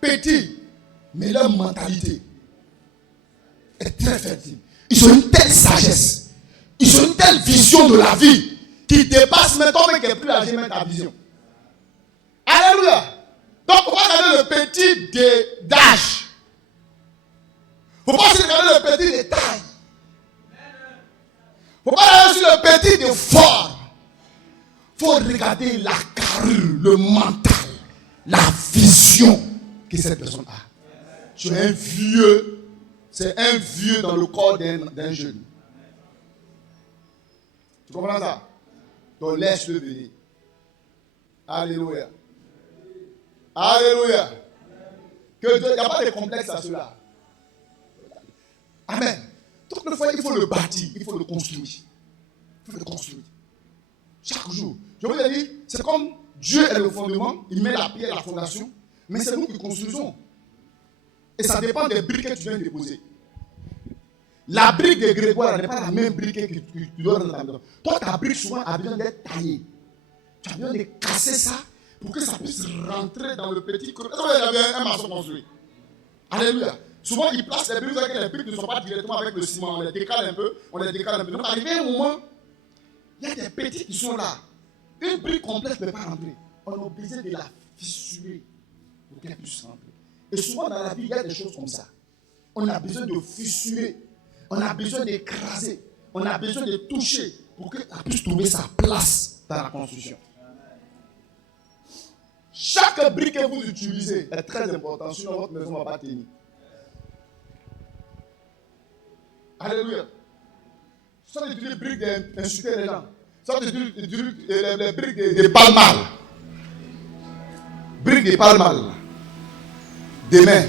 petits, mais leur mentalité est très fertile. Ils ont une telle sagesse, ils ont une telle vision de la vie qui dépasse même toi qui est plus âgé même ta vision. Alléluia. Donc on va regarder le petit d'âge. Il ne faut pas aussi regarder le petit de taille. Il ne faut pas regarder aussi le petit de forme. Il faut regarder la carrure, le mental, la vision que cette personne a. C'est un vieux dans le corps d'un jeune. Tu comprends ça? Donc laisse-le venir. Alléluia. Alléluia. Que Dieu, il n'y a pas de complexe à cela. Amen. Donc le foyer, il faut le bâtir, il faut le construire. Il faut le construire. Chaque jour. Je vous l'ai dit, c'est comme Dieu est le fondement, il met la pierre, la fondation, mais c'est nous qui construisons. Et ça dépend des briques que tu viens de déposer. La brique de Grégoire n'est pas la même brique que tu dois dans ta maison. Toi, ta brique souvent a besoin d'être taillée. Tu as besoin de casser ça pour que ça puisse rentrer dans le petit creux. Est-ce qu'il y avait un maçon construit? Alléluia. Souvent, ils placent les briques, vous savez que les briques ne sont pas directement avec le ciment. On les décale un peu, Donc, arrivé un moment, il y a des petits qui sont là. Une brique complète ne peut pas rentrer. On est obligé de la fissurer pour qu'elle puisse rentrer. Et souvent, dans la vie, il y a des choses comme ça. On a besoin de fissurer. On a besoin d'écraser. On a besoin de toucher pour qu'elle puisse trouver sa place dans la construction. Chaque brique que vous utilisez est très importante, sinon votre maison ne va pas tenir. Alléluia. Ça, c'est des briques d'insulter les gens. Ça, c'est les briques de palmal. Briques de palmal. Demain,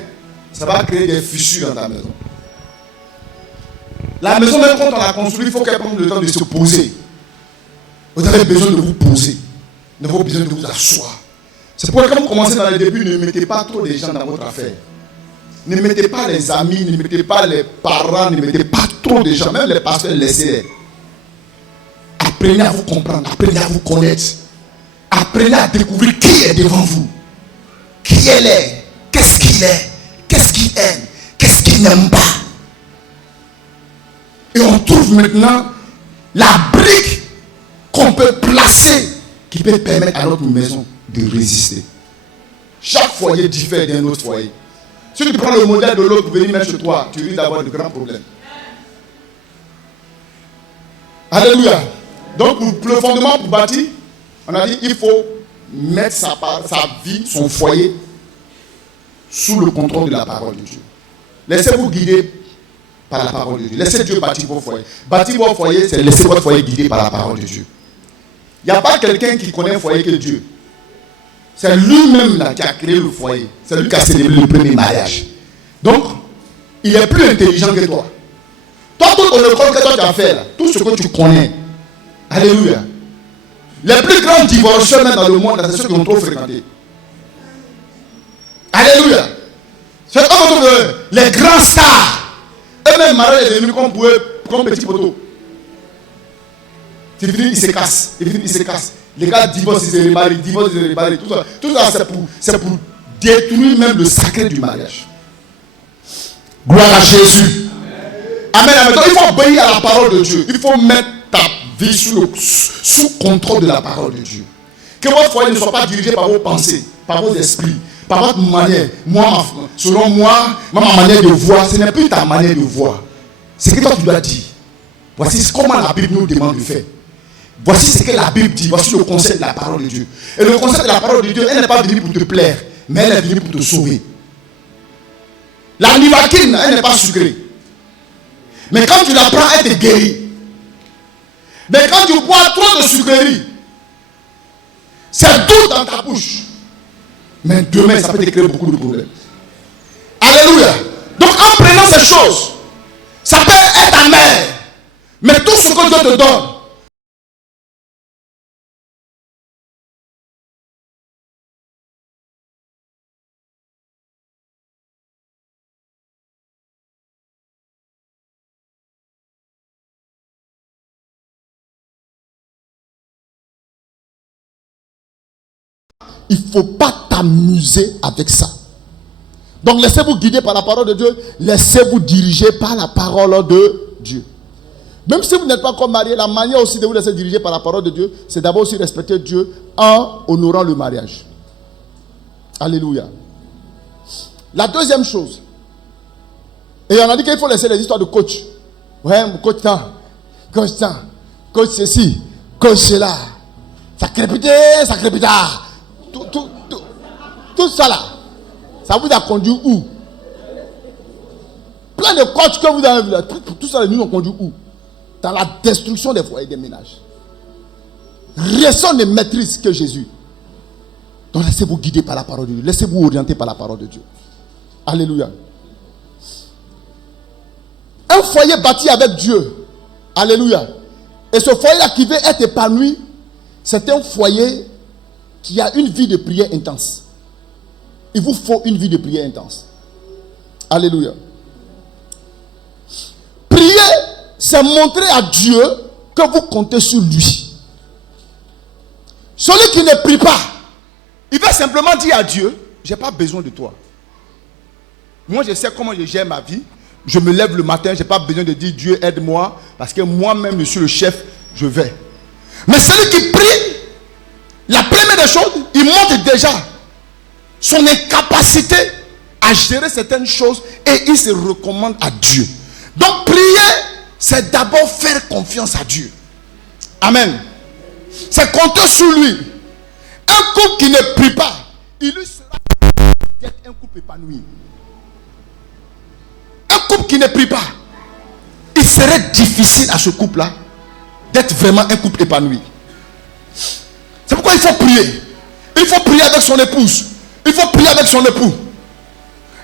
ça va créer des fissures dans ta maison. La maison, même quand on la construit, il faut qu'elle prenne le temps de se poser. Vous avez besoin de vous poser. Vous avez besoin de vous asseoir. C'est pourquoi quand vous commencez dans le début, ne mettez pas trop de gens dans votre affaire. Ne mettez pas les amis, ne mettez pas les parents, ne mettez pas trop de gens. Même les pasteurs, laissez-les. Apprenez à vous comprendre, apprenez à vous connaître. Apprenez à découvrir qui est devant vous. Qui elle est, qu'est-ce qu'il est, qu'est-ce qu'il aime, qu'est-ce qu'il n'aime pas. Et on trouve maintenant la brique qu'on peut placer qui peut permettre à notre maison de résister. Chaque foyer diffère d'un autre foyer. Si tu prends le modèle de l'autre pour venir mettre chez toi, tu risques d'avoir de grands problèmes. Alléluia. Donc le fondement pour bâtir, on a dit il faut mettre sa vie, son foyer sous le contrôle de la parole de Dieu. Laissez-vous guider par la parole de Dieu. Laissez Dieu bâtir vos foyers. Bâtir vos foyers, c'est laisser votre foyer guider par la parole de Dieu. Il n'y a pas quelqu'un qui connaît un foyer que Dieu. C'est lui-même là qui a créé le foyer. C'est lui qui a célébré le premier mariage. Donc, il est plus intelligent que toi. Toi, tout le école que toi tu as fait là, tout ce que tu connais. Alléluia. Les plus grands divorceurs dans le monde, c'est ceux qui ont trop fréquenté. Alléluia. C'est comme les grands stars. Eux-mêmes mariés les ennemis comme petit poteau. C'est fini, ils se cassent. Les gars divorcent, ils se remarient, Tout ça, c'est pour détruire même le sacré du mariage. Gloire à Jésus. Amen. Amen. Donc, il faut obéir à la parole de Dieu. Il faut mettre ta vie sous contrôle de la parole de Dieu. Que votre foyer ne soit pas dirigé par vos pensées, par vos esprits, par votre manière. Selon moi, ma manière de voir, ce n'est plus ta manière de voir. C'est ce que toi tu dois dire. Voici comment la Bible nous demande de faire. Voici ce que la Bible dit. Voici le concept de la parole de Dieu. Et le concept de la parole de Dieu, elle n'est pas venue pour te plaire, mais elle est venue pour te sauver. La nivaquine, elle n'est pas sucrée. Mais quand tu la prends, elle te guérit. Mais quand tu bois trop de sucreries, c'est doux dans ta bouche. Mais demain, ça peut te créer beaucoup de problèmes. Alléluia. Donc en prenant ces choses, ça peut être amer. Mais tout ce que Dieu te donne, il ne faut pas t'amuser avec ça. Donc laissez-vous guider par la parole de Dieu. Laissez-vous diriger par la parole de Dieu. Même si vous n'êtes pas encore marié, la manière aussi de vous laisser diriger par la parole de Dieu, c'est d'abord aussi respecter Dieu en honorant le mariage. Alléluia. La deuxième chose, et on a dit qu'il faut laisser les histoires de coach. Ouais, coach ça, coach ceci, coach cela. Ça crépita. Tout ça là. Ça vous a conduit où? Plein de coachs que vous avez vu là, tout ça, nous ont conduit où? Dans la destruction des foyers, des ménages. Rien ne maîtrise que Jésus. Donc laissez-vous guider par la parole de Dieu. Laissez-vous orienter par la parole de Dieu. Alléluia. Un foyer bâti avec Dieu. Alléluia. Et ce foyer-là qui veut être épanoui, c'est un foyer qui a une vie de prière intense. Il vous faut une vie de prière intense. Alléluia. Prier, c'est montrer à Dieu que vous comptez sur lui. Celui qui ne prie pas, il va simplement dire à Dieu, je n'ai pas besoin de toi. Moi, je sais comment je gère ma vie. Je me lève le matin, je n'ai pas besoin de dire Dieu aide-moi, parce que moi-même, je suis le chef, je vais. Mais celui qui prie, la première des choses, il montre déjà son incapacité à gérer certaines choses et il se recommande à Dieu. Donc prier, c'est d'abord faire confiance à Dieu. Amen. C'est compter sur lui. Un couple qui ne prie pas, il lui sera d'être un couple épanoui. Un couple qui ne prie pas, il serait difficile à ce couple-là d'être vraiment un couple épanoui. C'est pourquoi il faut prier. Il faut prier avec son épouse. Il faut prier avec son époux.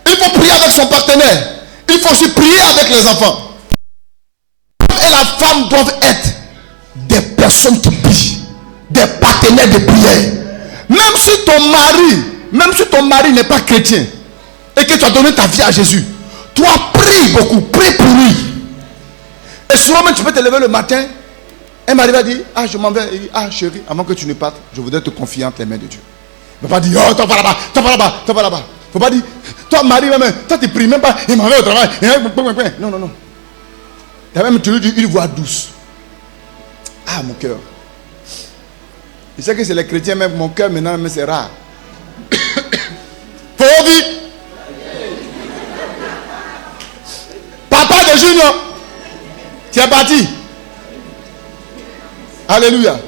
Il faut prier avec son partenaire. Il faut aussi prier avec les enfants. L'homme et la femme doivent être des personnes qui prient, des partenaires de prière. Même si ton mari n'est pas chrétien et que tu as donné ta vie à Jésus, toi prie beaucoup, prie pour lui. Et souvent même tu peux te lever le matin, un mari va dire, ah je m'en vais, il dit, ah chérie, avant que tu ne partes, je voudrais te confier entre les mains de Dieu. Il ne va pas dire, oh, toi va là-bas. Il ne faut pas dire, toi, Marie, même, toi, tu ne pries même pas, il m'en va au travail. Non. Tu as même tu lui dis une voix douce. Ah, mon cœur. Il sait que c'est les chrétiens, même mon cœur maintenant, mais c'est rare. Faut vite. Papa de Junior, tu es parti. Alléluia.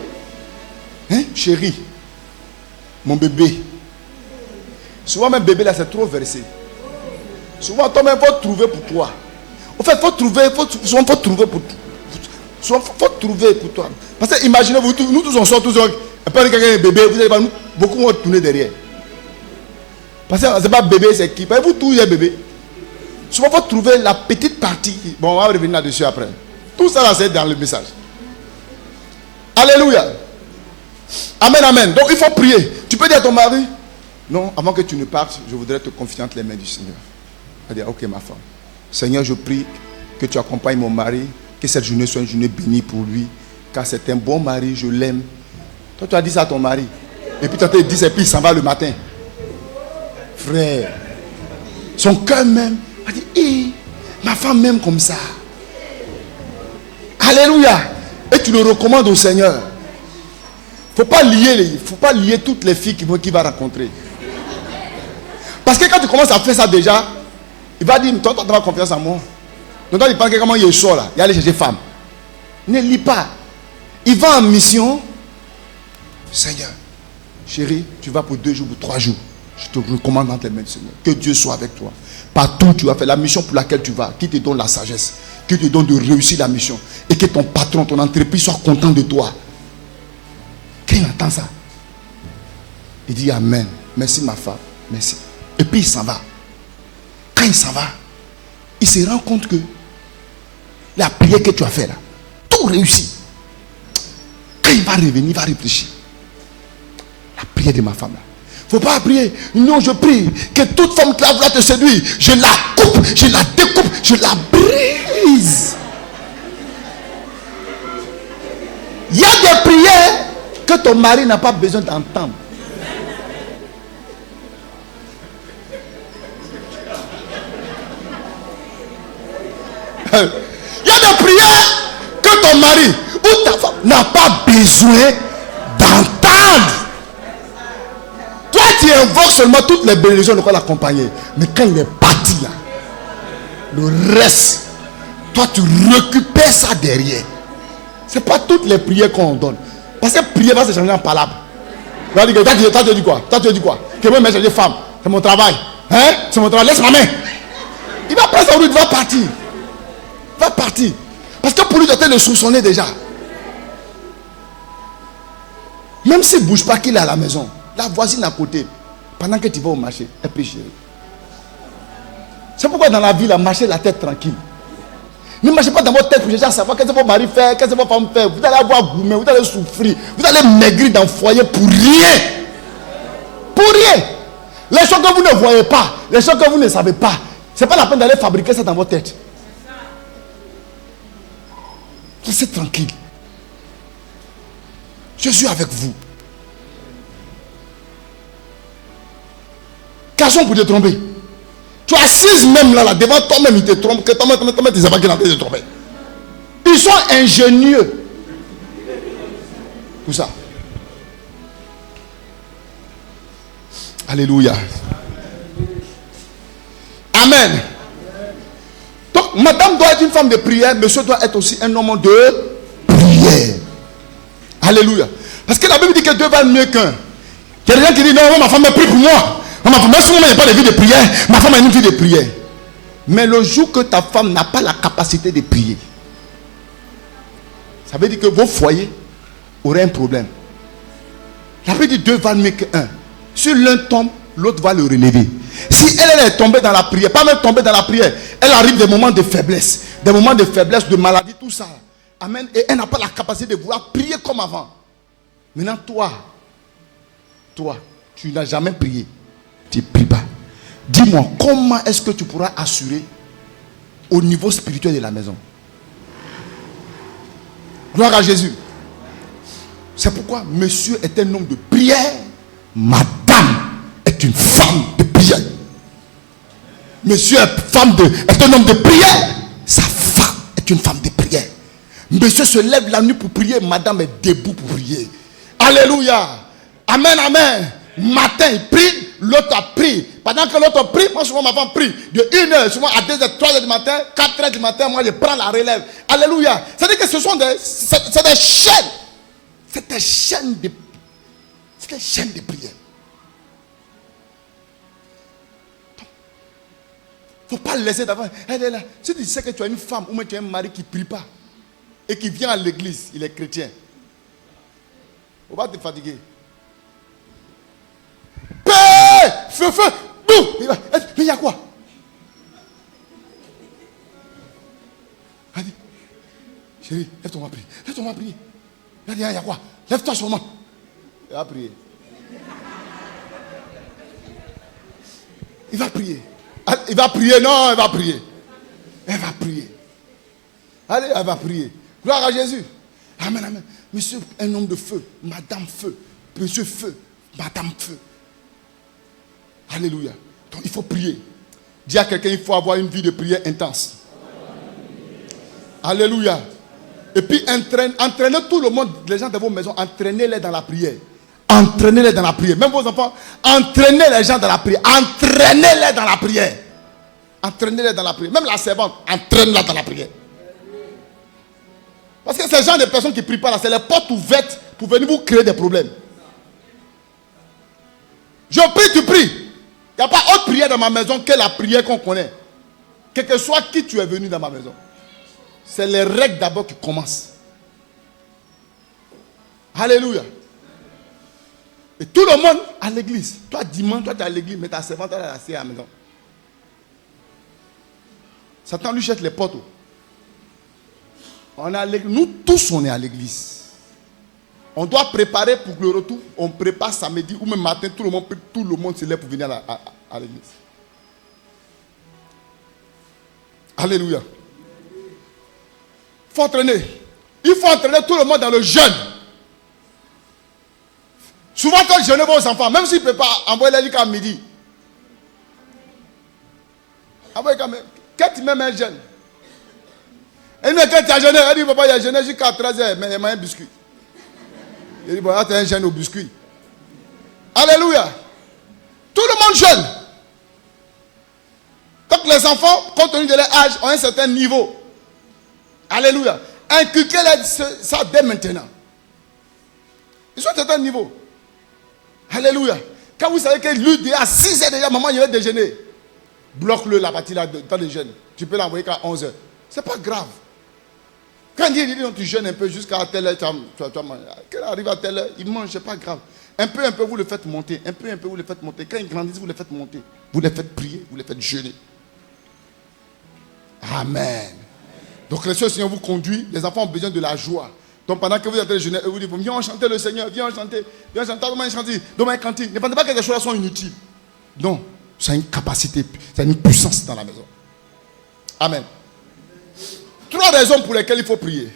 Hein, chérie. Mon bébé. Souvent même bébé là c'est trop versé. Souvent toi-même il faut trouver pour toi. En fait il faut trouver pour toi. Parce que imaginez-vous, nous tous on sort tous. Après quelqu'un est bébé, vous allez pas nous, beaucoup vont tourner derrière. Parce que c'est pas bébé, c'est qui. Vous tous les bébés. Souvent il faut trouver la petite partie. Bon, on va revenir là-dessus après. Tout ça là c'est dans le message. Alléluia. Amen. Donc il faut prier. Tu peux dire à ton mari, non, avant que tu ne partes, je voudrais te confier entre les mains du Seigneur. Il va dire, ok ma femme. Seigneur, je prie que tu accompagnes mon mari, que cette journée soit une journée bénie pour lui, car c'est un bon mari, je l'aime. Toi, tu as dit ça à ton mari. Et puis tu as dit, et puis il s'en va le matin. Frère, son cœur même a dit, ma femme m'aime comme ça. Alléluia. Et tu le recommandes au Seigneur. Il ne faut pas lier toutes les filles qu'il va rencontrer. Parce que quand tu commences à faire ça déjà, il va dire, toi, tu as confiance en moi. Donc, il parle que comment il sort là, il aller chercher femme. Ne lis pas. Il va en mission. Seigneur, chérie, tu vas pour 2 jours, pour 3 jours. Je te recommande entre les mains du Seigneur. Que Dieu soit avec toi. Partout tu vas faire la mission pour laquelle tu vas, qui te donne la sagesse, qui te donne de réussir la mission. Et que ton patron, ton entreprise soit content de toi. Quand il entend ça, il dit Amen. Merci ma femme. Merci. Et puis il s'en va. Quand il s'en va, il se rend compte que la prière que tu as fait là, tout réussit. Quand il va revenir, il va réfléchir. La prière de ma femme là. Il ne faut pas prier. Non, je prie que toute femme qui va te séduire, je la coupe, je la découpe, je la brise. Il y a des prières que ton mari n'a pas besoin d'entendre. mari ou ta femme n'a pas besoin d'entendre. Toi, tu invoques seulement toutes les bénédictions de quoi l'accompagner. Mais quand il est parti là, le reste, toi, tu récupères ça derrière. Ce n'est pas toutes les prières qu'on donne. Parce que prier va se changer en palabre. Toi, tu dis quoi? Toi, tu dis quoi? Que moi, je suis femme. C'est mon travail. Hein? C'est mon travail. Laisse ma main. Il va prendre sa route, il va partir. Il va partir. Parce que pour lui, tu es le soupçonner déjà. Même s'il ne bouge pas, qu'il est à la maison. La voisine à côté, pendant que tu vas au marché, elle peut gérer. C'est pourquoi dans la vie, marchez la tête tranquille. Ne marchez pas dans votre tête pour chercher à savoir qu'est-ce que votre mari fait, qu'est-ce que votre femme fait. Vous allez avoir gourmet, vous allez souffrir, vous allez maigrir dans le foyer pour rien. Pour rien. Les choses que vous ne voyez pas, les choses que vous ne savez pas, ce n'est pas la peine d'aller fabriquer ça dans votre tête. Restez tranquille. Je suis avec vous. Garçon pour te tromper. Tu es assise même là, devant toi-même, il te trompe. Que toi-même, tu ne sais pas qu'il est en train de te tromper. Ils sont ingénieux. Pour ça. Alléluia. Amen. Donc, madame doit être une femme de prière, monsieur doit être aussi un homme de prière. Alléluia. Parce que la Bible dit que Dieu va mieux qu'un. Il y a des gens qui disent non, ma femme me prie pour moi. Même si moi, il n'y a pas de vie de prière, ma femme a une vie de prière. Mais le jour que ta femme n'a pas la capacité de prier, ça veut dire que vos foyers auraient un problème. La Bible dit 2 valent mieux qu'un. Si l'un tombe, l'autre va le relever. Si elle est tombée dans la prière, pas même tombée dans la prière, elle arrive des moments de faiblesse, de maladie, tout ça. Amen. Et elle n'a pas la capacité de vouloir prier comme avant. Maintenant, toi, tu n'as jamais prié. Tu ne pries pas. Dis-moi, comment est-ce que tu pourras assurer au niveau spirituel de la maison? Gloire à Jésus. C'est pourquoi monsieur est un homme de prière, madame est une femme de prière. Monsieur est un homme de prière, sa femme est une femme de prière. Monsieur se lève la nuit pour prier, madame est debout pour prier. Alléluia. Amen, amen. Matin, il prie, l'autre a pris. Pendant que l'autre prie, moi souvent ma femme prie. De 1h, souvent à 2h, 3h du matin, 4h du matin, moi je prends la relève. Alléluia. C'est-à-dire que ce sont c'est des chaînes. C'est des chaînes de prière. Il ne faut pas laisser d'avant. Elle est là. Si tu sais que tu as une femme ou même tu as un mari qui ne prie pas et qui vient à l'église, il est chrétien. Il ne faut pas te fatiguer. Feu, boum. Mais il y a quoi? Elle dit, chérie, lève-toi, on va prier. Lève-toi, on va prier. Elle dit, il y a quoi? Lève-toi seulement. Il va prier. Il va prier. Il va prier, non, il va prier. Elle va prier. Allez, elle va prier. Gloire à Jésus. Amen, amen. Monsieur, un homme de feu. Madame feu. Monsieur feu. Madame feu. Alléluia. Donc il faut prier. Dis à quelqu'un, il faut avoir une vie de prière intense. Alléluia. Et puis entraînez tout le monde, les gens de vos maisons, entraînez-les dans la prière. Entraînez-les dans la prière. Même vos enfants, entraînez les gens dans la prière. Entraînez-les dans la prière. Entraînez-les dans la prière. Même la servante, entraînez-la dans la prière. Parce que ces gens de personnes qui ne prient pas là, c'est les portes ouvertes pour venir vous créer des problèmes. Je prie, tu pries. Il n'y a pas autre prière dans ma maison que la prière qu'on connaît. Quel que soit qui tu es venu dans ma maison. C'est les règles d'abord qui commencent. Alléluia. Et tout le monde à l'église. Toi, dimanche, toi, tu es à l'église, mais ta servante, elle est assise à la maison. Satan lui jette les portes. On est à l'église. Nous tous, on est à l'église. On doit préparer pour le retour. On prépare samedi ou même matin. Tout le monde se lève pour venir à l'église. Alléluia. Il faut entraîner. Il faut entraîner tout le monde dans le jeûne. Souvent quand jeûnez vos enfants, même s'ils ne peuvent pas, envoyez-les à midi. Envoyez-les quand tu mets un jeûne. Et nous, quand tu as jeûné, elle dit, papa, il a jeûné jusqu'à 13h, mais il m'a un biscuit. Il dit, bon, là, tu as un jeûne au biscuit. Alléluia. Tout le monde jeûne. Donc les enfants, compte tenu de leur âge, ont un certain niveau. Alléluia. Inculquez-les ça dès maintenant. Ils ont un certain niveau. Alléluia. Quand vous savez que lui, à 6h déjà, maman, il va déjeuner. Bloque-le la partie là dans le jeûne. Tu peux l'envoyer qu'à 11h. C'est pas grave. Quand il dit non, tu jeûnes un peu jusqu'à telle heure, quand il arrive à telle heure, il mange, c'est pas grave. Un peu, vous le faites monter. Un peu, vous le faites monter. Quand ils grandissent, vous le faites monter. Vous les faites prier, vous les faites jeûner. Amen. Donc le Seigneur vous conduit. Les enfants ont besoin de la joie. Donc pendant que vous êtes jeûner, vous dites, viens chanter le Seigneur, viens chanter, demain chanter, demain canter. Ne pensez pas que les choses sont inutiles. Non, c'est une capacité, c'est une puissance dans la maison. Amen. 3 raisons pour lesquelles il faut prier.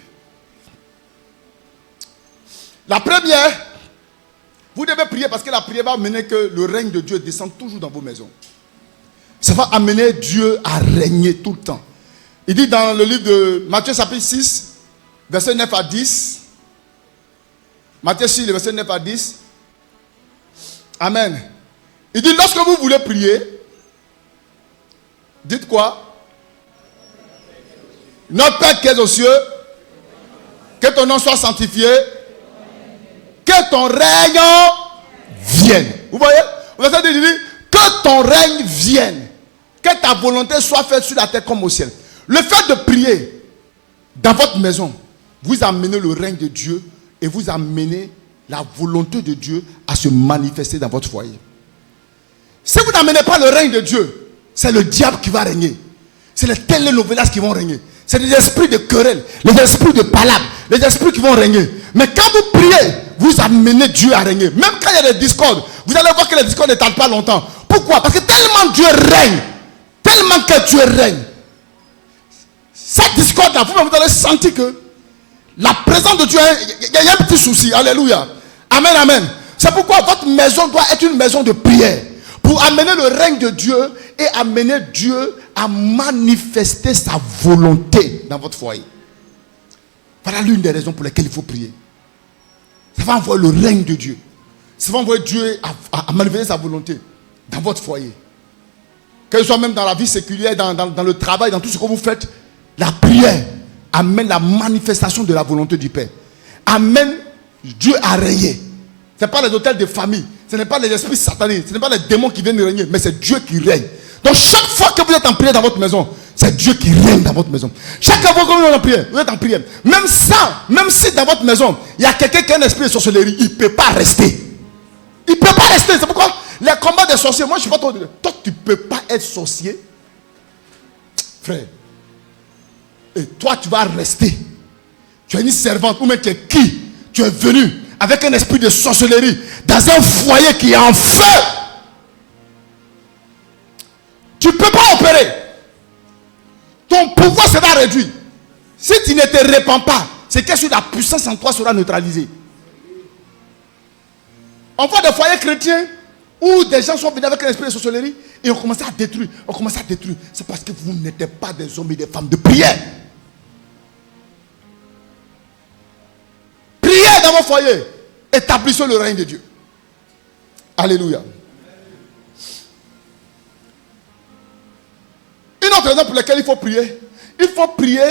La première, vous devez prier parce que la prière va amener que le règne de Dieu descende toujours dans vos maisons. Ça va amener Dieu à régner tout le temps. Il dit dans le livre de Matthieu chapitre 6, verset 9 à 10. Matthieu 6, verset 9 à 10. Amen. Il dit, lorsque vous voulez prier, dites quoi? Notre Père qui est aux cieux, que ton nom soit sanctifié, que ton règne vienne. Vous voyez? Vous voyez, il dit, que ton règne vienne, que ta volonté soit faite sur la terre comme au ciel. Le fait de prier dans votre maison, vous amenez le règne de Dieu et vous amenez la volonté de Dieu à se manifester dans votre foyer. Si vous n'amenez pas le règne de Dieu, c'est le diable qui va régner. C'est les telenovelas qui vont régner. C'est les esprits de querelle, les esprits de palabre, les esprits qui vont régner. Mais quand vous priez, vous amenez Dieu à régner. Même quand il y a des discordes, vous allez voir que les discordes ne tardent pas longtemps. Pourquoi? Parce que tellement Dieu règne, tellement que Dieu règne, cette discorde-là, vous allez sentir que la présence de Dieu, il y a un petit souci. Alléluia. Amen, amen. C'est pourquoi votre maison doit être une maison de prière. Pour amener le règne de Dieu et amener Dieu à manifester sa volonté dans votre foyer. Voilà l'une des raisons pour lesquelles il faut prier. Ça va envoyer le règne de Dieu. Ça va envoyer Dieu à manifester sa volonté dans votre foyer. Que ce soit même dans la vie séculière, dans le travail, dans tout ce que vous faites, la prière amène la manifestation de la volonté du Père. Amène Dieu à régner. Ce n'est pas les hôtels de famille. Ce n'est pas les esprits sataniques. Ce n'est pas les démons qui viennent régner. Mais c'est Dieu qui règne. Donc chaque fois que vous êtes en prière dans votre maison, c'est Dieu qui règne dans votre maison. Chaque fois que vous êtes en prière, vous êtes en prière. Même si dans votre maison, il y a quelqu'un qui a un esprit de sorcellerie, il ne peut pas rester. Il ne peut pas rester. C'est pourquoi les combats des sorciers, moi je ne suis pas trop... Toi, tu ne peux pas être sorcier. Frère. Et toi, tu vas rester. Tu es une servante. Ou même tu es qui? Tu es venu avec un esprit de sorcellerie dans un foyer qui est en feu. Tu ne peux pas opérer. Ton pouvoir sera réduit. Si tu ne te répands pas, c'est que la puissance en toi sera neutralisée. On voit des foyers chrétiens où des gens sont venus avec un esprit de sorcellerie et on commence à détruire. C'est parce que vous n'êtes pas des hommes et des femmes de prière. Priez dans vos foyers. Établissez le règne de Dieu. Alléluia. Une autre raison pour laquelle il faut prier. Il faut prier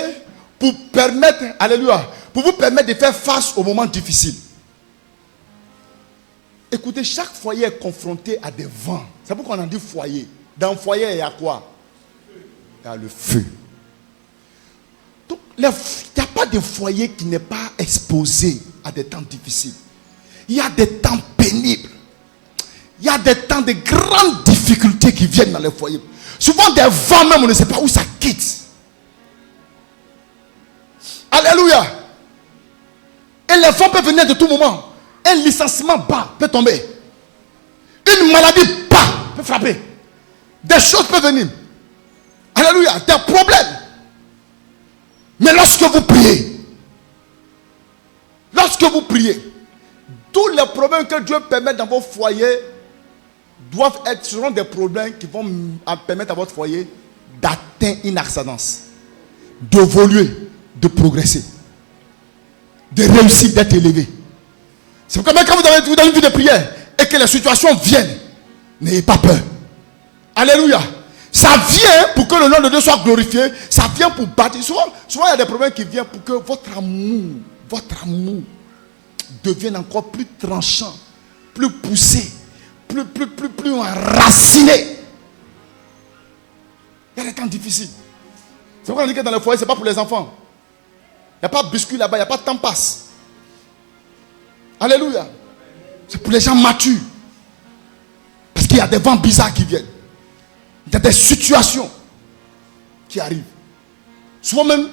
pour permettre, alléluia, pour vous permettre de faire face aux moments difficiles. Écoutez, chaque foyer est confronté à des vents. C'est pourquoi on a dit foyer. Dans le foyer, il y a quoi? Il y a le feu. Donc, il n'y a pas de foyer qui n'est pas exposé à des temps difficiles. Il y a des temps pénibles. Il y a des temps de grandes difficultés qui viennent dans les foyers. Souvent des vents même, on ne sait pas où ça quitte. Alléluia. Et les vents peuvent venir de tout moment. Un licenciement bas peut tomber. Une maladie bas peut frapper. Des choses peuvent venir. Alléluia. Des problèmes. Mais lorsque vous priez, tous les problèmes que Dieu permet dans vos foyers seront des problèmes qui vont permettre à votre foyer d'atteindre une ascendance, d'évoluer, de progresser, de réussir, d'être élevé. C'est pourquoi même quand vous avez une vie de prière et que les situations viennent, n'ayez pas peur. Alléluia. Ça vient pour que le nom de Dieu soit glorifié. Ça vient pour bâtir. Souvent, il y a des problèmes qui viennent pour que votre amour devienne encore plus tranchant, plus poussé, plus enraciné. Il y a des temps difficiles. C'est pourquoi on dit que dans le foyer, ce n'est pas pour les enfants. Il n'y a pas de biscuit là-bas, il n'y a pas de temps passe. Alléluia. C'est pour les gens matures. Parce qu'il y a des vents bizarres qui viennent. Il y a des situations qui arrivent. Souvent même,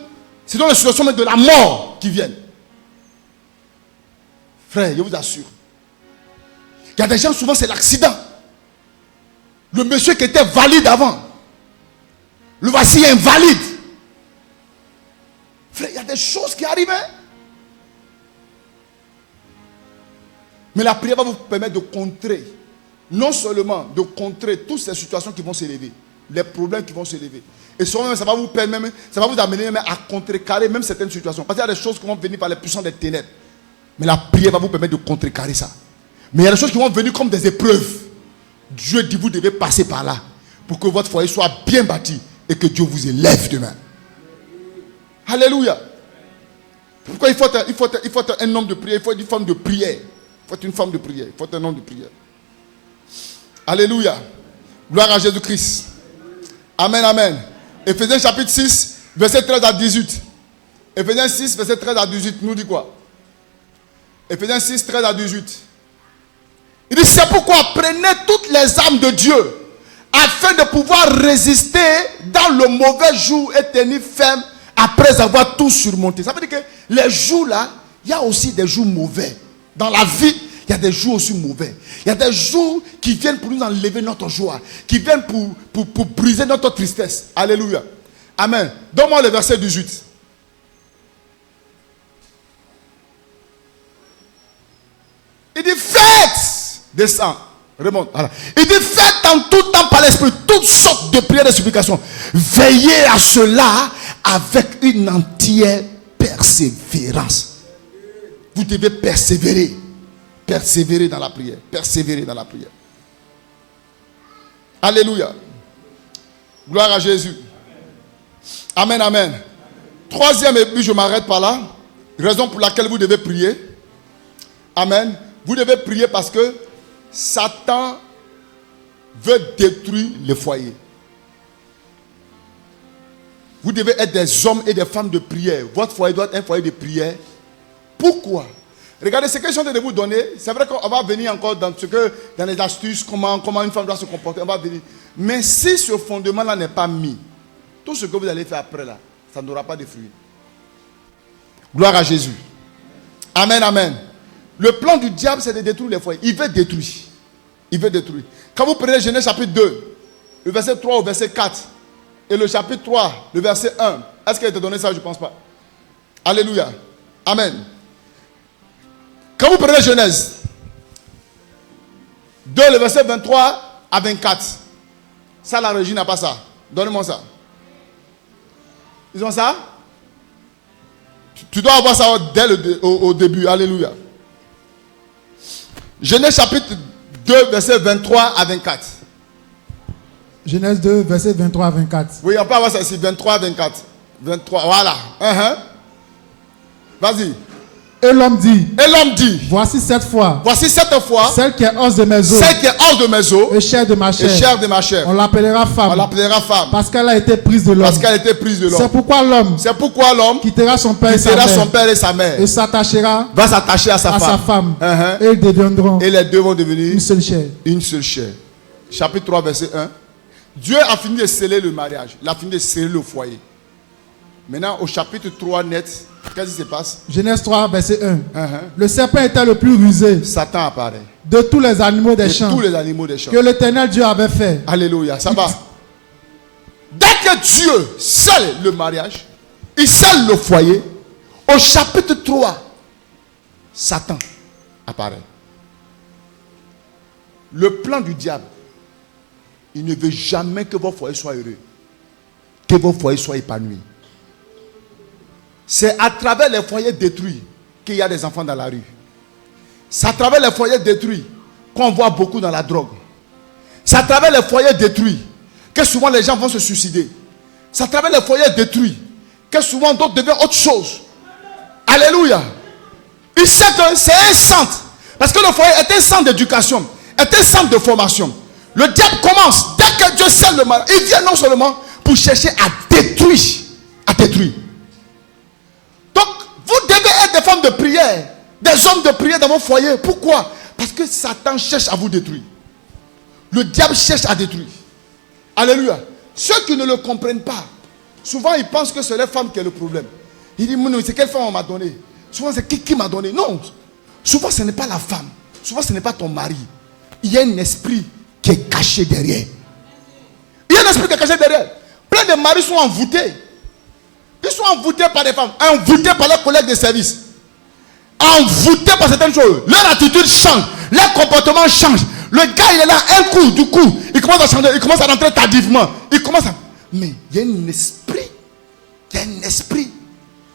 c'est dans les situations même de la mort qui viennent. Frère, je vous assure. Il y a des gens, souvent c'est l'accident. Le monsieur qui était valide avant, le voici invalide. Frère, il y a des choses qui arrivent. Hein? Mais la prière va vous permettre de contrer. Non seulement de contrer toutes ces situations qui vont s'élever, les problèmes qui vont s'élever. Et souvent, ça va vous permettre, ça va vous amener même à contrecarrer même certaines situations. Parce qu'il y a des choses qui vont venir par les puissants des ténèbres. Mais la prière va vous permettre de contrecarrer ça. Mais il y a des choses qui vont venir comme des épreuves. Dieu dit, vous devez passer par là pour que votre foyer soit bien bâti et que Dieu vous élève demain. Alléluia. Pourquoi il faut être un homme de prière, il faut être une femme de prière. Il faut être une femme de prière, il faut être un homme de prière. Alléluia. Gloire à Jésus-Christ. Amen, amen. Éphésiens chapitre 6, verset 13 à 18. Éphésiens 6, verset 13 à 18, nous dit quoi? Éphésiens 6, 13 à 18. Il dit, c'est pourquoi prenez toutes les armes de Dieu afin de pouvoir résister dans le mauvais jour et tenir ferme après avoir tout surmonté. Ça veut dire que les jours là, il y a aussi des jours mauvais. Dans la vie, il y a des jours aussi mauvais. Il y a des jours qui viennent pour nous enlever notre joie, qui viennent pour briser notre tristesse. Alléluia. Amen. Donne-moi le verset 18. Il dit, faites, descend, remonte. Voilà. Il dit, faites en tout temps par l'esprit toutes sortes de prières et de supplications. Veillez à cela avec une entière persévérance. Vous devez persévérer. Persévérer dans la prière. Persévérer dans la prière. Alléluia. Gloire à Jésus. Amen, amen. Troisième, et puis je m'arrête par là. Raison pour laquelle vous devez prier. Amen. Vous devez prier parce que Satan veut détruire le foyer. Vous devez être des hommes et des femmes de prière. Votre foyer doit être un foyer de prière. Pourquoi? Regardez ce que je suis en train de vous donner. C'est vrai qu'on va venir encore dans les astuces, comment une femme doit se comporter. On va venir. Mais si ce fondement-là n'est pas mis, tout ce que vous allez faire après là, ça n'aura pas de fruits. Gloire à Jésus. Amen, amen. Le plan du diable, c'est de détruire les foyers. Il veut détruire. Il veut détruire. Quand vous prenez Genèse chapitre 2, le verset 3 au verset 4, et le chapitre 3, le verset 1, est-ce qu'il a été donné ça? Je ne pense pas. Alléluia. Amen. Quand vous prenez Genèse 2, le verset 23 à 24, ça, la régie n'a pas ça. Donnez-moi ça. Ils ont ça? Tu dois avoir ça dès au début. Alléluia. Genèse chapitre 2, verset 23 à 24. Genèse 2, verset 23 à 24. Oui, on peut avoir ça ici, 23 à 24. 23, voilà. Vas-y. Et l'homme dit, voici cette fois, celle qui est hors de mes os, et chair de ma chair, on l'appellera femme, parce qu'elle a été prise de l'homme. C'est pourquoi l'homme quittera son père et sa mère, et va s'attacher à sa femme, et ils deviendront devenir une seule chair. Chapitre 3, verset 1. Dieu a fini de sceller le mariage, il a fini de sceller le foyer. Maintenant, au chapitre 3 net, qu'est-ce qui se passe? Genèse 3, verset 1. Le serpent était le plus rusé. Satan apparaît. De tous les animaux des champs. Que l'Éternel Dieu avait fait. Alléluia, ça va. Dès que Dieu scelle le mariage, il scelle le foyer, au chapitre 3, Satan apparaît. Le plan du diable, il ne veut jamais que vos foyers soient heureux. Que vos foyers soient épanouis. C'est à travers les foyers détruits qu'il y a des enfants dans la rue. C'est à travers les foyers détruits qu'on voit beaucoup dans la drogue. C'est à travers les foyers détruits que souvent les gens vont se suicider. C'est à travers les foyers détruits que souvent d'autres deviennent autre chose. Alléluia. Il sait que c'est un centre. Parce que le foyer est un centre d'éducation, est un centre de formation. Le diable commence, dès que Dieu scelle le mal, il vient non seulement pour chercher à détruire. À détruire. Donc, vous devez être des femmes de prière, des hommes de prière dans vos foyers. Pourquoi? Parce que Satan cherche à vous détruire. Le diable cherche à détruire. Alléluia. Ceux qui ne le comprennent pas, souvent ils pensent que c'est les femmes qui ont le problème. Ils disent, non, c'est quelle femme on m'a donné? Souvent c'est qui m'a donné? Non. Souvent ce n'est pas la femme. Souvent ce n'est pas ton mari. Il y a un esprit qui est caché derrière. Il y a un esprit qui est caché derrière. Plein de maris sont envoûtés. Ils sont envoûtés par des femmes, envoûtés par leurs collègues de service, envoûtés par certaines choses. Leur attitude change, leur comportement change. Le gars il est là, un coup, du coup, il commence à changer, il commence à rentrer tardivement. Il commence à... Mais il y a un esprit,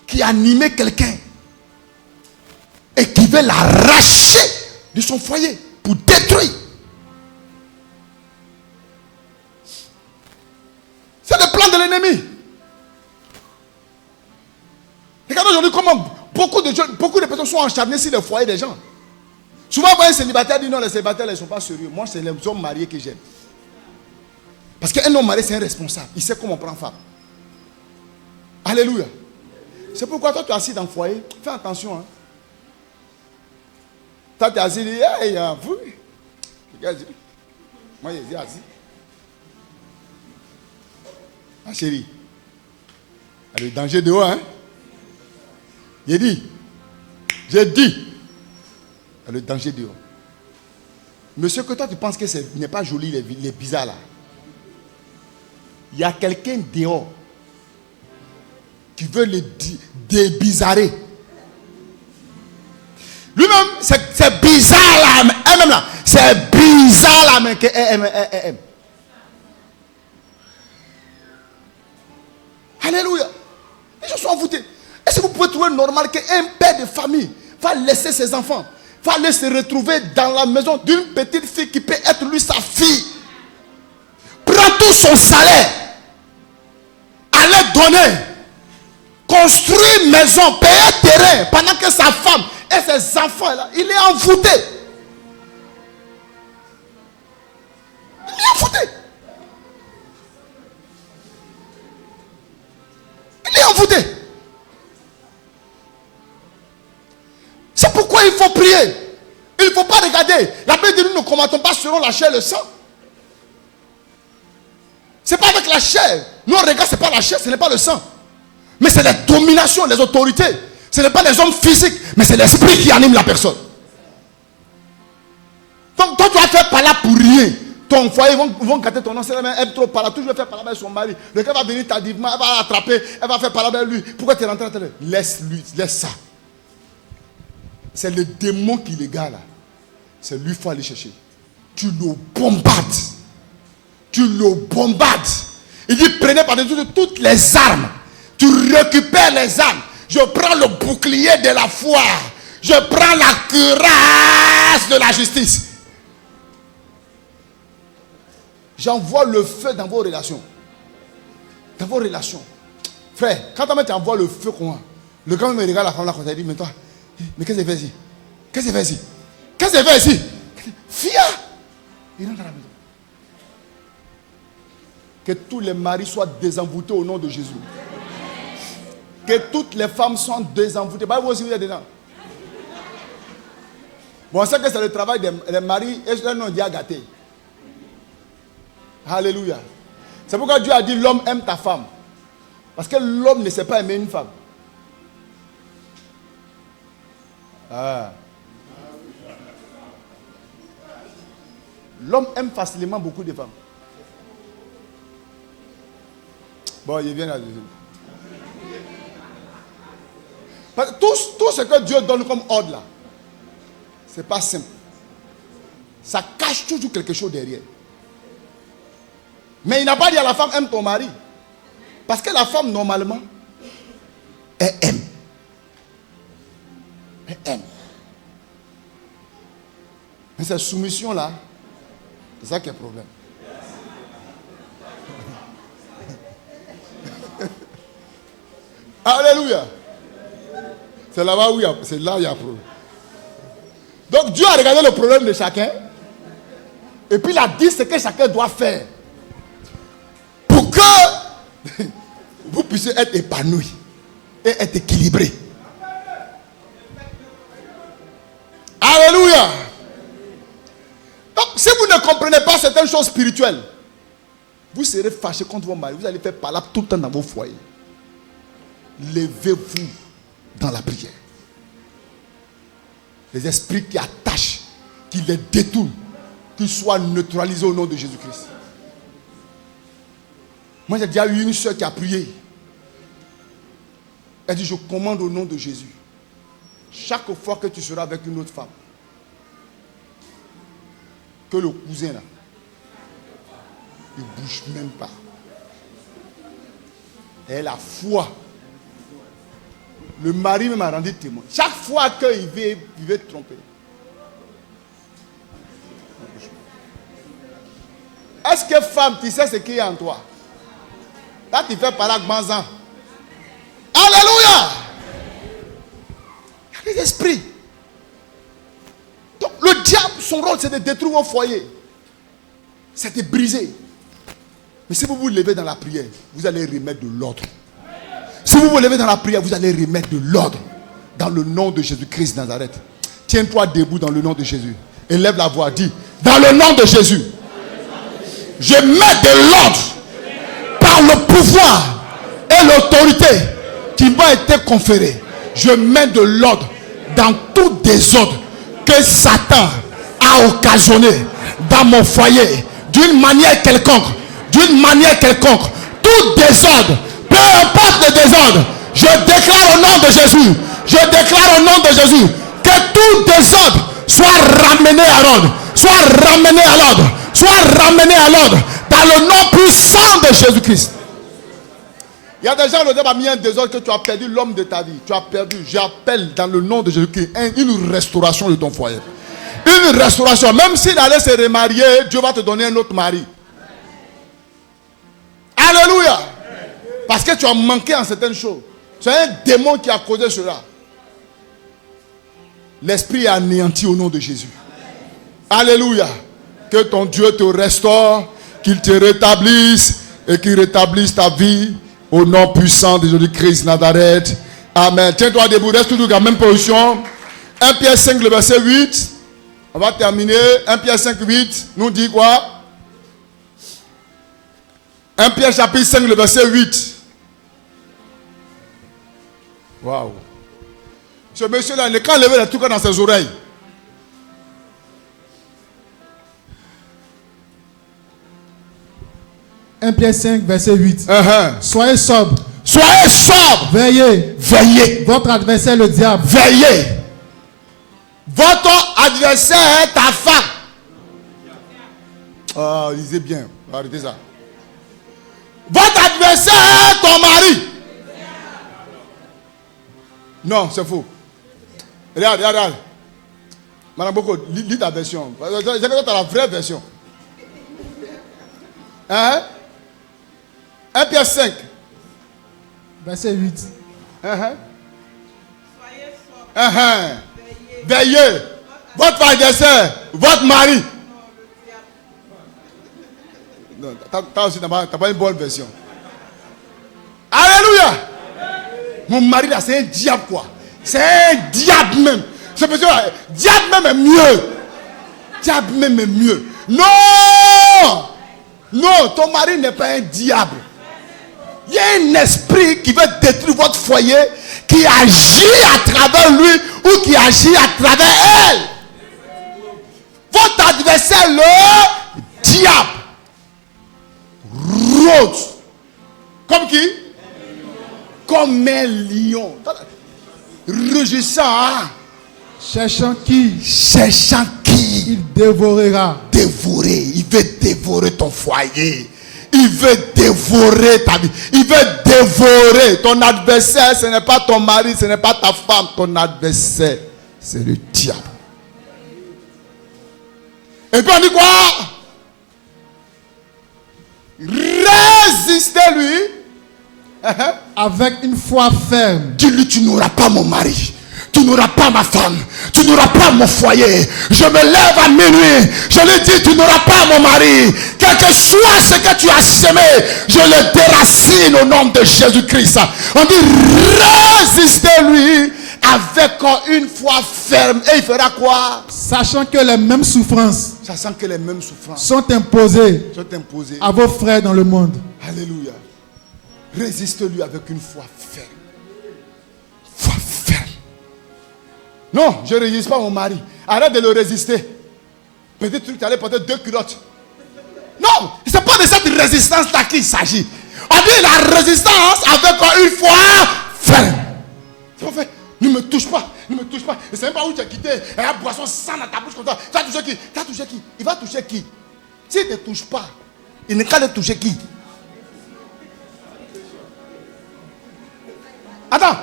qui a animé quelqu'un et qui veut l'arracher de son foyer pour détruire. C'est le plan de l'ennemi. Regardez aujourd'hui comment beaucoup de personnes sont acharnées sur le foyer des gens. Souvent, vous voyez un célibataire dit non, les célibataires ne sont pas sérieux. Moi, c'est les hommes mariés que j'aime. Parce qu'un homme marié, c'est un responsable. Il sait comment prendre femme. Alléluia. C'est pourquoi toi, tu es assis dans le foyer. Fais attention. Hein. Toi, tu es assis, tu dis, hey, vous. Regarde, moi, je suis assis. Ah, chérie. Il y a le danger dehors, hein. J'ai dit. Il y a le danger dehors. Monsieur, que toi tu penses que il n'est pas joli, il est bizarre là. Il y a quelqu'un dehors qui veut le débizarrer. Lui-même, c'est bizarre là. Elle-même là. C'est bizarre là, mais qu'elle aime. Alléluia. Les gens sont envoûtés. Est-ce que vous pouvez trouver normal qu'un père de famille va laisser ses enfants, va aller se retrouver dans la maison d'une petite fille qui peut être lui sa fille, prend tout son salaire, aller donner, construire maison, payer terrain, pendant que sa femme et ses enfants là, il est envoûté. Il est envoûté. Il est envoûté. C'est pourquoi il faut prier. Il ne faut pas regarder. La Bible dit nous ne combattons pas selon la chair et le sang. Ce n'est pas avec la chair. Nous on regarde, ce n'est pas la chair, ce n'est pas le sang. Mais c'est la domination, les autorités. Ce n'est pas les hommes physiques, mais c'est l'esprit qui anime la personne. Donc toi tu vas faire par là pour rien. Ton foyer, ils vont gâter ton nom. C'est la même, elle trop par là. Toujours faire par là avec son mari. Le gars va venir tardivement, elle va l'attraper, elle va faire par là avec lui. Pourquoi tu es rentré à terre? Laisse-lui, laisse ça. C'est le démon qui les gars là. C'est lui qu'il faut aller chercher. Tu le bombardes. Tu le bombardes. Il dit prenez par-dessus toutes les armes. Tu récupères les armes. Je prends le bouclier de la foi. Je prends la cuirasse de la justice. J'envoie le feu dans vos relations. Dans vos relations. Frère, quand tu envoies le feu, le gars me regarde la femme là quand il dit mais toi. Mais qu'est-ce qu'il fait ici? Qu'est-ce qu'il fait ici? Qu'est-ce qu'il fait ici? Fia! Il rentre à la maison. Que tous les maris soient désenvoûtés au nom de Jésus. Que toutes les femmes soient désenvoûtées. Bah, vous aussi, vous êtes dedans. Bon, on sait que c'est le travail des maris et je n'ai pas gâté. Alléluia. C'est pourquoi Dieu a dit l'homme aime ta femme. Parce que l'homme ne sait pas aimer une femme. Ah. L'homme aime facilement beaucoup de femmes. Bon, il vient là. Tout ce que Dieu donne comme ordre là, c'est pas simple. Ça cache toujours quelque chose derrière. Mais il n'a pas dit à la femme aime ton mari. Parce que la femme normalement, elle aime. Mais cette soumission-là, c'est ça qui est le problème. Alléluia. C'est là-bas où il y a, c'est là où il y a un problème. Donc Dieu a regardé le problème de chacun. Et puis il a dit ce que chacun doit faire. Pour que vous puissiez être épanoui et être équilibré. Alléluia. Donc si vous ne comprenez pas certaines choses spirituelles, vous serez fâché contre vos maris. Vous allez faire palabre tout le temps dans vos foyers. Levez-vous dans la prière. Les esprits qui attachent, qui les détournent, qu'ils soient neutralisés au nom de Jésus-Christ. Moi, j'ai déjà eu une soeur qui a prié. Elle dit, je commande au nom de Jésus. Chaque fois que tu seras avec une autre femme, que le cousin là, il ne bouge même pas. Et la foi. Le mari m'a rendu témoin. Chaque fois qu'il veut te tromper. Est-ce que femme, tu sais ce qu'il y a en toi? Là, tu fais parler avec Banzan. Alléluia! Il y a des esprits. Donc, le diable, son rôle, c'est de détruire vos foyers. C'est de briser. Mais si vous vous levez dans la prière, vous allez remettre de l'ordre. Si vous vous levez dans la prière, vous allez remettre de l'ordre. Dans le nom de Jésus-Christ de Nazareth. Tiens-toi debout dans le nom de Jésus. Élève la voix, dis, dans le nom de Jésus, je mets de l'ordre par le pouvoir et l'autorité qui m'a été conférée. Je mets de l'ordre dans tout désordre que Satan a occasionné dans mon foyer d'une manière quelconque. D'une manière quelconque. Tout désordre, peu importe le désordre, je déclare au nom de Jésus, je déclare au nom de Jésus que tout désordre soit ramené à l'ordre, soit ramené à l'ordre, soit ramené à l'ordre dans le nom puissant de Jésus-Christ. Il y a des gens, le diable a mis un désordre que tu as perdu l'homme de ta vie. Tu as perdu. J'appelle dans le nom de Jésus-Christ une restauration de ton foyer. Une restauration. Même s'il allait se remarier, Dieu va te donner un autre mari. Alléluia. Parce que tu as manqué en certaines choses. C'est un démon qui a causé cela. L'esprit est anéanti au nom de Jésus. Alléluia. Que ton Dieu te restaure, qu'il te rétablisse et qu'il rétablisse ta vie au nom puissant de Jésus-Christ Nazareth. Amen. Tiens-toi debout, reste toujours dans la même position. 1 Pierre 5, le verset 8. On va terminer. 1 Pierre 5, 8 nous dit quoi? 1 Pierre chapitre 5, le verset 8. Waouh. Ce monsieur-là, il a levé les trucs dans ses oreilles. « 1 Pierre 5, verset 8. Soyez sobres. Soyez sobres. Veillez. Veillez. Votre adversaire, le diable. Veillez. Votre adversaire est ta femme. Ah, lisez bien. Arrêtez ça. Votre adversaire est ton mari. Non, c'est faux. Regarde, regarde. Madame Boko, lis ta version. C'est que tu as la vraie version. Hein? 1 Pierre 5. Verset 8. Soyez sobres. Veillez. Votre adversaire, votre mari. Non, t'as aussi pas une bonne version. Alléluia. Mon mari là, c'est un diable quoi. C'est un diable même. C'est parce que diable même est mieux. Diable même est mieux. Non. Non, ton mari n'est pas un diable. Il y a un esprit qui veut détruire votre foyer, qui agit à travers lui ou qui agit à travers elle. Votre adversaire, le diable, rôde. Comme qui? Comme un lion. Rugissant. Hein? Cherchant qui? Cherchant qui? Il dévorera. Dévorer. Il veut dévorer ton foyer. Il veut dévorer ta vie. Il veut dévorer ton adversaire. Ce n'est pas ton mari, ce n'est pas ta femme. Ton adversaire, c'est le diable. Et puis on dit quoi? Résistez-lui. Avec une foi ferme. Dis-lui, tu n'auras pas mon mari. Tu n'auras pas ma femme. Tu n'auras pas mon foyer. Je me lève à minuit. Je lui dis, tu n'auras pas mon mari. Quel que soit ce que tu as semé, je le déracine au nom de Jésus-Christ. On dit, résistez-lui avec une foi ferme. Et il fera quoi? Sachant que les mêmes souffrances. Sachant que les mêmes souffrances sont imposées à vos frères dans le monde. Alléluia. Résiste-lui avec une foi ferme. Foi ferme. Non, je ne résiste pas à mon mari. Arrête de le résister. Peut-être que tu allais porter 2 culottes. Non, ce n'est pas de cette résistance-là qu'il s'agit. On dit la résistance avec une foi ferme. C'est pas fait. Ne me touche pas. Ne me touche pas. Je ne sais même pas où tu as quitté. Et la boisson sang dans ta bouche comme ça. Tu as touché qui? Tu as touché qui? Il va toucher qui? S'il ne te touche pas, il n'est qu'à le toucher qui? Attends.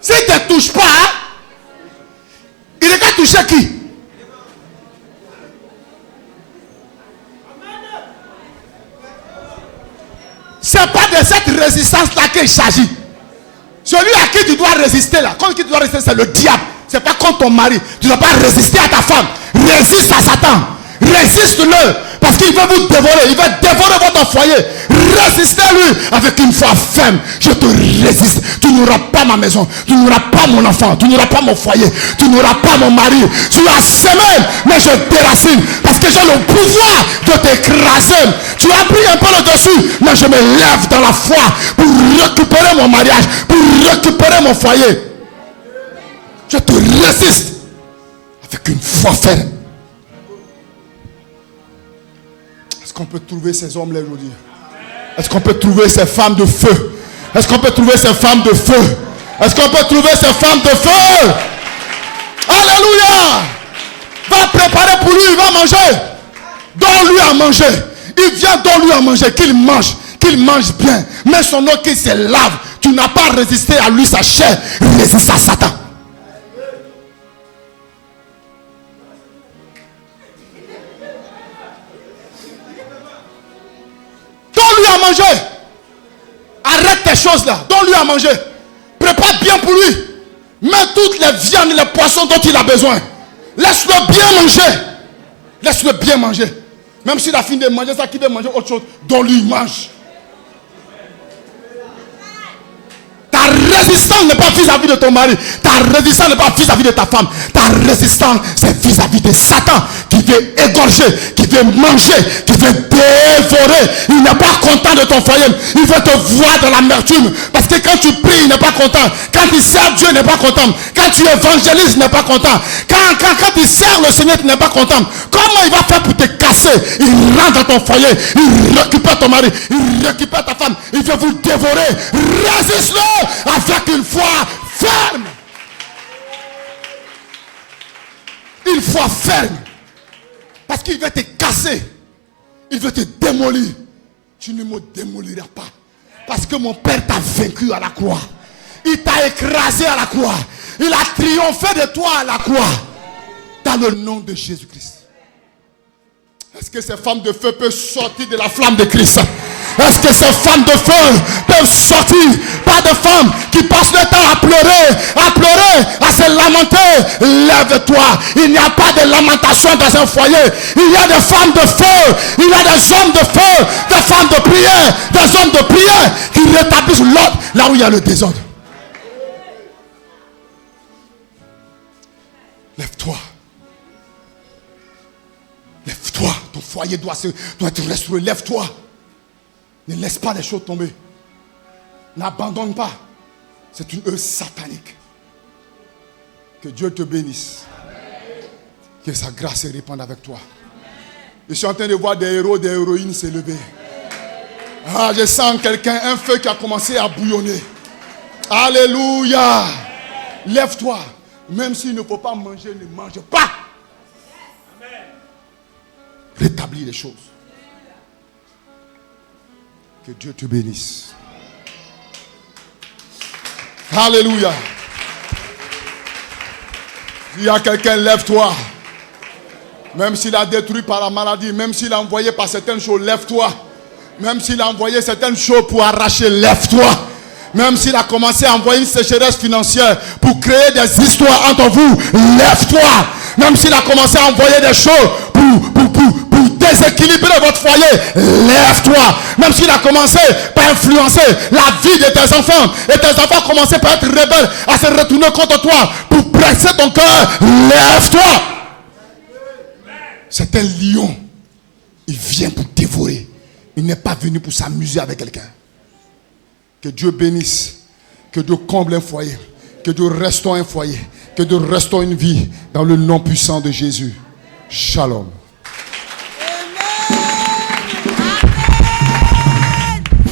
S'il ne te touche pas, il n'est qu'à toucher qui? Ce n'est pas de cette résistance-là qu'il s'agit. Celui à qui tu dois résister là, contre qui tu dois résister, c'est le diable. Ce n'est pas contre ton mari. Tu ne dois pas résister à ta femme. Résiste à Satan. Résiste-le. Parce qu'il veut vous dévorer. Il veut dévorer votre foyer. Résistez-lui avec une foi ferme. Je te résiste. Tu n'auras pas ma maison. Tu n'auras pas mon enfant. Tu n'auras pas mon foyer. Tu n'auras pas mon mari. Tu as semé, mais je déracine. Parce que j'ai le pouvoir de t'écraser. Tu as pris un peu le dessus, mais je me lève dans la foi pour récupérer mon mariage, pour récupérer mon foyer. Je te résiste avec une foi ferme. Est-ce qu'on peut trouver ces hommes-là aujourd'hui? Est-ce qu'on peut trouver ces femmes de feu? Est-ce qu'on peut trouver ces femmes de feu? Est-ce qu'on peut trouver ces femmes de feu? Alléluia! Va préparer pour lui, il va manger. Donne-lui à manger. Il vient, donne-lui à manger, qu'il mange bien. Mets son eau, qu'il se lave. Tu n'as pas résisté à lui, sa chair. Résiste à Satan. Donne-lui à manger. Arrête tes choses là. Donne-lui à manger. Prépare bien pour lui. Mets toutes les viandes et les poissons dont il a besoin. Laisse-le bien manger. Laisse-le bien manger. Même s'il a fini de manger ça, qu'il veut manger autre chose, donne-lui, mange. Ta résistance n'est pas vis-à-vis de ton mari. Ta résistance n'est pas vis-à-vis de ta femme. Ta résistance, c'est vis-à-vis de Satan qui veut égorger, qui veut manger, qui veut dévorer. Il n'est pas content de ton foyer. Il veut te voir dans l'amertume. Parce que quand tu pries, il n'est pas content. Quand tu sers Dieu, il n'est pas content. Quand tu évangélises, il n'est pas content. Quand tu sers le Seigneur, tu n'es pas content. Comment il va faire pour te casser? Il rentre dans ton foyer. Il récupère ton mari. Il récupère ta femme. Il veut vous dévorer. Résiste-le avec une foi ferme. Une foi ferme. Parce qu'il veut te casser. Il veut te démolir. Tu ne me démoliras pas. Parce que mon Père t'a vaincu à la croix. Il t'a écrasé à la croix. Il a triomphé de toi à la croix. Dans le nom de Jésus-Christ. Est-ce que ces femmes de feu peuvent sortir de la flamme de Christ? Est-ce que ces femmes de feu peuvent sortir? Pas de femmes qui passent le temps à pleurer, à se lamenter. Lève-toi. Il n'y a pas de lamentation dans un foyer. Il y a des femmes de feu. Il y a des hommes de feu. Des femmes de prière. Des hommes de prière qui rétablissent l'ordre là où il y a le désordre. Lève-toi. Lève-toi. Ton foyer doit être restauré. Lève-toi. Ne laisse pas les choses tomber. N'abandonne pas. C'est une œuvre satanique. Que Dieu te bénisse. Que sa grâce se répande avec toi. Je suis en train de voir des héros, des héroïnes s'élever. Ah, je sens quelqu'un, un feu qui a commencé à bouillonner. Alléluia. Lève-toi. Même s'il ne faut pas manger, ne mange pas. Rétablis les choses. Que Dieu te bénisse. Alléluia. Il y a quelqu'un, lève-toi. Même s'il a détruit par la maladie, même s'il a envoyé par certaines choses, lève-toi. Même s'il a envoyé certaines choses pour arracher, lève-toi. Même s'il a commencé à envoyer une sécheresse financière pour créer des histoires entre vous, lève-toi. Même s'il a commencé à envoyer des choses pour déséquilibrer votre foyer, lève-toi. Même s'il a commencé par influencer la vie de tes enfants, et tes enfants ont commencé par être rebelles, à se retourner contre toi, pour presser ton cœur, lève-toi. C'est un lion. Il vient pour dévorer. Il n'est pas venu pour s'amuser avec quelqu'un. Que Dieu bénisse. Que Dieu comble un foyer. Que Dieu restaure un foyer. Que Dieu restaure une vie dans le nom puissant de Jésus. Shalom.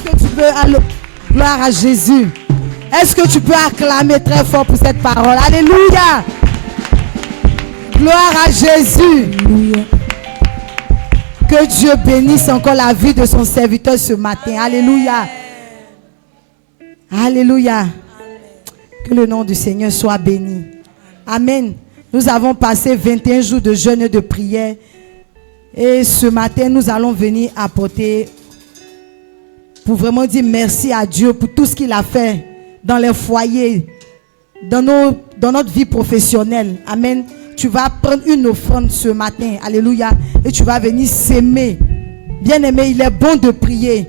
Est-ce que tu peux, gloire à Jésus. Est-ce que tu peux acclamer très fort pour cette parole? Alléluia. Gloire à Jésus. Alléluia. Que Dieu bénisse encore la vie de son serviteur ce matin. Alléluia. Alléluia. Que le nom du Seigneur soit béni. Amen. Nous avons passé 21 jours de jeûne et de prière. Et ce matin, nous allons venir apporter, pour vraiment dire merci à Dieu pour tout ce qu'il a fait dans les foyers, dans notre vie professionnelle. Amen. Tu vas prendre une offrande ce matin. Alléluia. Et tu vas venir s'aimer. Bien-aimé, il est bon de prier.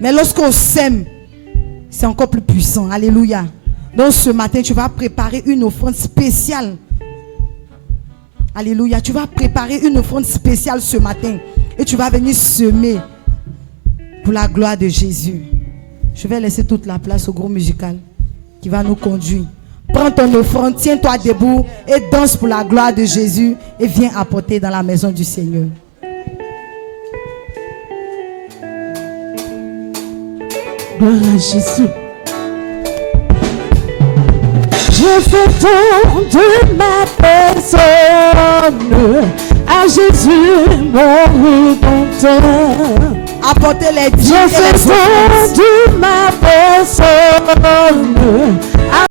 Mais lorsqu'on s'aime, c'est encore plus puissant. Alléluia. Donc ce matin, tu vas préparer une offrande spéciale. Alléluia. Tu vas préparer une offrande spéciale ce matin. Et tu vas venir semer pour la gloire de Jésus. Je vais laisser toute la place au groupe musical qui va nous conduire. Prends ton offrande, tiens-toi debout et danse pour la gloire de Jésus et viens apporter dans la maison du Seigneur. Gloire à Jésus. Je fais don de ma personne à Jésus, mon Rédempteur. Apportez les dîmes. Je fais don de ma personne